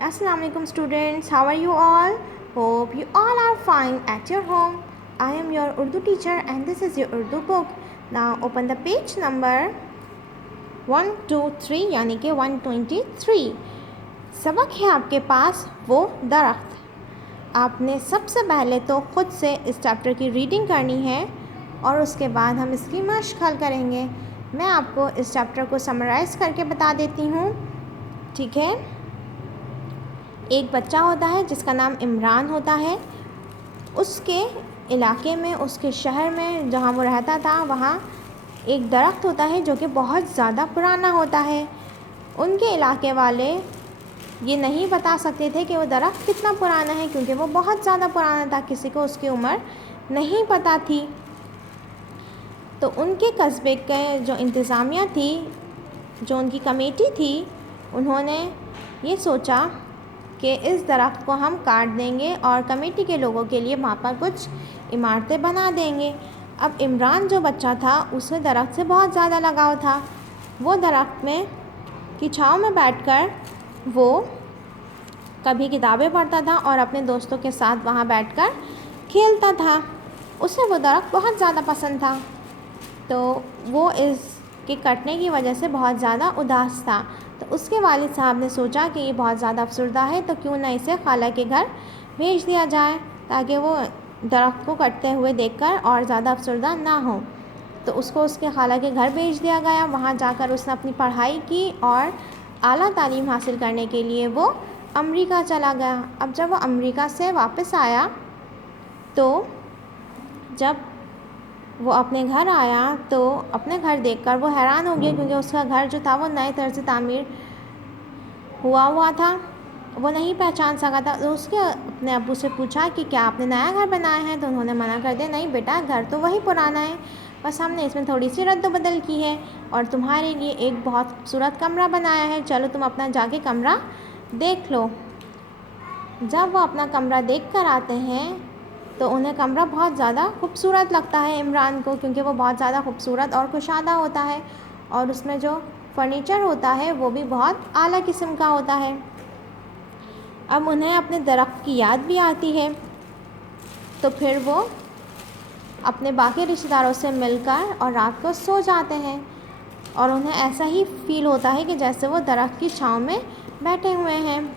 Assalamualaikum students, how are you all? Hope you all are fine at your home. I am your Urdu teacher and this is your Urdu book. Now open the page number 123 यानी कि 123. सबक है आपके पास वो दरख्त. आपने सबसे पहले तो ख़ुद से इस चैप्टर की रीडिंग करनी है और उसके बाद हम इसकी मश्क हल करेंगे. मैं आपको इस चैप्टर को समराइज़ करके बता देती हूँ. ठीक है. एक बच्चा होता है जिसका नाम इमरान होता है. उसके इलाके में, उसके शहर में जहाँ वो रहता था, वहाँ एक दरख्त होता है जो कि बहुत ज़्यादा पुराना होता है. उनके इलाके वाले ये नहीं बता सकते थे कि वो दरख्त कितना पुराना है, क्योंकि वो बहुत ज़्यादा पुराना था. किसी को उसकी उम्र नहीं पता थी. तो उनके कस्बे के जो इंतज़ामिया थी, जो उनकी कमेटी थी, उन्होंने ये सोचा कि इस दरख्त को हम काट देंगे और कमेटी के लोगों के लिए वहाँ पर कुछ इमारतें बना देंगे. अब इमरान जो बच्चा था उसे दरख्त से बहुत ज़्यादा लगाव था. वो दरख्त में की छाँव में बैठकर वो कभी किताबें पढ़ता था और अपने दोस्तों के साथ वहाँ बैठकर खेलता था. उसे वो दरख्त बहुत ज़्यादा पसंद था. तो वो इसके कटने की वजह से बहुत ज़्यादा उदास था. तो उसके वालिद साहब ने सोचा कि ये बहुत ज़्यादा अफसरदा है, तो क्यों ना इसे खाला के घर भेज दिया जाए, ताकि वो दरख्त को कटते हुए देखकर और ज़्यादा अफसरदा ना हो. तो उसको उसके खाला के घर भेज दिया गया. वहाँ जाकर उसने अपनी पढ़ाई की और आला तालीम हासिल करने के लिए वो अमेरिका चला गया. अब जब वो अमेरिका से वापस आया, तो जब वो अपने घर आया तो अपने घर देखकर वो हैरान हो गया, क्योंकि उसका घर जो था वो नए तरह से तामीर हुआ था. वो नहीं पहचान सका था. तो उसके अपने अब्बू से पूछा कि क्या आपने नया घर बनाया है. तो उन्होंने मना कर दिया, नहीं बेटा, घर तो वही पुराना है, बस हमने इसमें थोड़ी सी रद्द-बदल की है और तुम्हारे लिए एक बहुत खूबसूरत कमरा बनाया है. चलो तुम अपना जाके कमरा देख लो. जब वो अपना कमरा देख कर आते हैं तो उन्हें कमरा बहुत ज़्यादा खूबसूरत लगता है इमरान को, क्योंकि वो बहुत ज़्यादा खूबसूरत और कुशादा होता है और उसमें जो फर्नीचर होता है वो भी बहुत आला किस्म का होता है. अब उन्हें अपने दरख्त की याद भी आती है. तो फिर वो अपने बाकी रिश्तेदारों से मिलकर और रात को सो जाते हैं और उन्हें ऐसा ही फ़ील होता है कि जैसे वो दरख्त की छाँव में बैठे हुए हैं.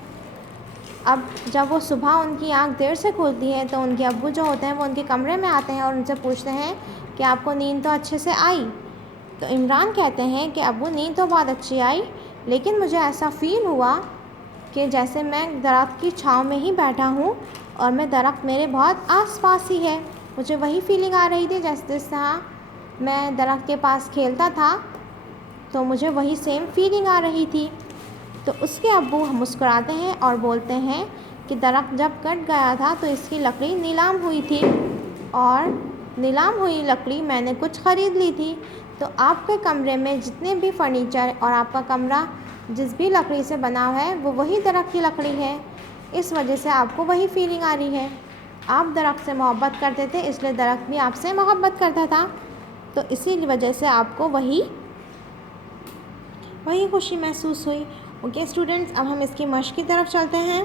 अब जब वो सुबह उनकी आंख देर से खुलती है तो उनके अब्बू जो होते हैं वो उनके कमरे में आते हैं और उनसे पूछते हैं कि आपको नींद तो अच्छे से आई. तो इमरान कहते हैं कि अब्बू, नींद तो बहुत अच्छी आई, लेकिन मुझे ऐसा फ़ील हुआ कि जैसे मैं दरख्त की छाँव में ही बैठा हूँ और मैं दरख्त मेरे बहुत आस-पास ही है. मुझे वही फीलिंग आ रही थी जैसे जिस तरह मैं दरख्त के पास खेलता था, तो मुझे वही सेम फीलिंग आ रही थी. तो उसके अब्बू मुस्कुराते हैं और बोलते हैं कि दरख्त जब कट गया था तो इसकी लकड़ी नीलाम हुई थी और नीलाम हुई लकड़ी मैंने कुछ ख़रीद ली थी. तो आपके कमरे में जितने भी फर्नीचर और आपका कमरा जिस भी लकड़ी से बना है वो वही दरख्त की लकड़ी है. इस वजह से आपको वही फीलिंग आ रही है. आप दरख्त से मोहब्बत करते थे, इसलिए दरख्त भी आपसे मोहब्बत करता था. तो इसी वजह से आपको वही खुशी महसूस हुई. ओके स्टूडेंट्स, अब हम इसकी मश्क की तरफ चलते हैं.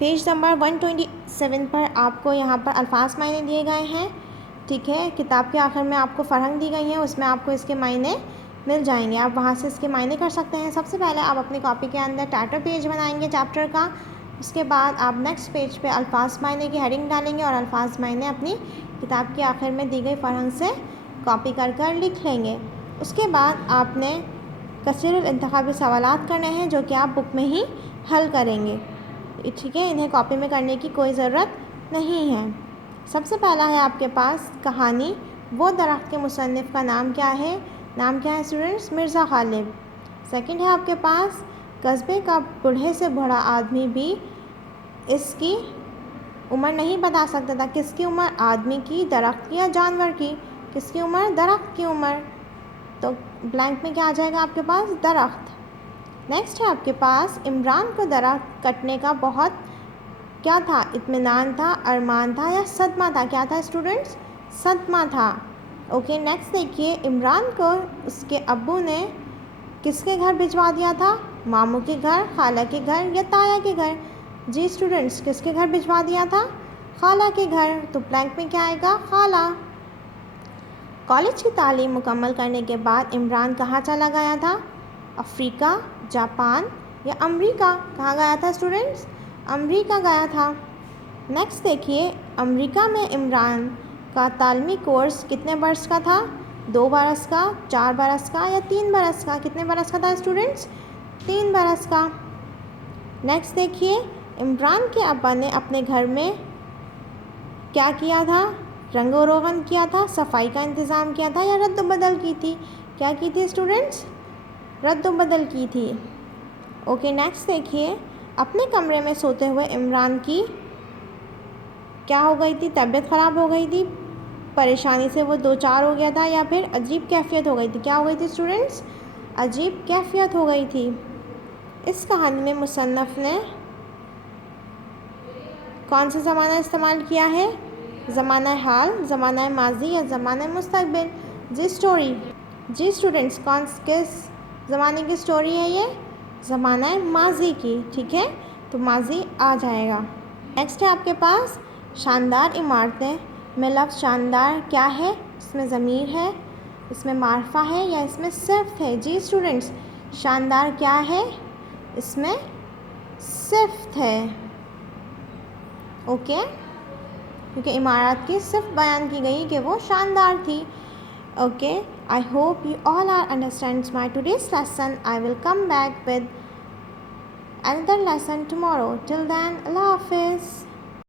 पेज नंबर 127 पर आपको यहाँ पर अल्फाज मायने दिए गए हैं. ठीक है. किताब के आखिर में आपको फ़रहंग दी गई है, उसमें आपको इसके मायने मिल जाएंगे. आप वहाँ से इसके मायने कर सकते हैं. सबसे पहले आप अपनी कॉपी के अंदर टाइटल पेज बनाएंगे चैप्टर का. उसके बाद आप नेक्स्ट पेज पे अल्फाज मायने की हेडिंग डालेंगे और अल्फाज मायने अपनी किताब के आखिर में दी गई फ़रहंग से कॉपी कर लिख लेंगे. उसके बाद आपने कसीरुल इंतखाबी सवालात करने हैं जो कि आप बुक में ही हल करेंगे. ठीक है. इन्हें कॉपी में करने की कोई ज़रूरत नहीं है. सबसे पहला है आपके पास कहानी वो दरख्त के मुसन्निफ़ का नाम क्या है. नाम क्या है स्टूडेंट्स? मिर्ज़ा गालिब. सेकंड है आपके पास कस्बे का बूढ़े से बूढ़ा आदमी भी इसकी उम्र नहीं बता सकता था. किसकी उम्र? आदमी की, दरख्त की या जानवर की? किसकी उम्र? दरख्त की उम्र. तो ब्लैंक में क्या आ जाएगा आपके पास? दरख्त. नेक्स्ट है आपके पास इमरान को दरख्त कटने का बहुत क्या था? इत्मीनान था, अरमान था या सदमा था? क्या था स्टूडेंट्स? सदमा था. ओके. नेक्स्ट देखिए, इमरान को उसके अब्बू ने किसके घर भिजवा दिया था? मामू के घर, खाला के घर या ताया के घर? जी स्टूडेंट्स, किसके घर भिजवा दिया था? खाला के घर। तो ब्लैंक में क्या आएगा? खाला। कॉलेज की तालीम मुकम्मल करने के बाद इमरान कहाँ चला गया था? अफ्रीका, जापान या अमेरिका? कहाँ गया था स्टूडेंट्स? अमेरिका गया था। नेक्स्ट देखिए, अमेरिका में इमरान का तालीमी कोर्स कितने बरस का था? 2 बरस का, 4 बरस का या 3 बरस का? कितने बरस का था स्टूडेंट्स? 3 बरस का। नेक्स्ट देखिए, इमरान के अब्बा ने अपने घर में क्या किया था? रंगो रोगन किया था, सफाई का इंतज़ाम किया था या रद्द बदल की थी? क्या की थी स्टूडेंट्स? रद्द बदल की थी। ओके, नेक्स्ट देखिए, अपने कमरे में सोते हुए इमरान की क्या हो गई थी? तबीयत ख़राब हो गई थी, परेशानी से वो दो चार हो गया था या फिर अजीब कैफियत हो गई थी? क्या हो गई थी स्टूडेंट्स? अजीब कैफियत हो गई थी। इस कहानी में मुसन्नफ़ ने कौन सा ज़माना इस्तेमाल किया है? ज़माना हाल, ज़माना माजी या ज़माना मुस्तक़बिल? जी स्टूडेंट्स, किस ज़माने की स्टोरी है ये? ज़माना माजी की। ठीक है, तो माजी आ जाएगा। नेक्स्ट है आपके पास शानदार इमारतें में लफ्ज़ शानदार क्या है? इसमें ज़मीर है, इसमें मार्फा है या इसमें सिफ्त है? जी स्टूडेंट्स, शानदार क्या है? इसमें सिफ्त है। ओके, क्योंकि इमारत की सिर्फ बयान की गई कि वो शानदार थी। Okay, I hope you all are understands my today's lesson. I will come back with another lesson tomorrow. Till then, Allah Hafiz.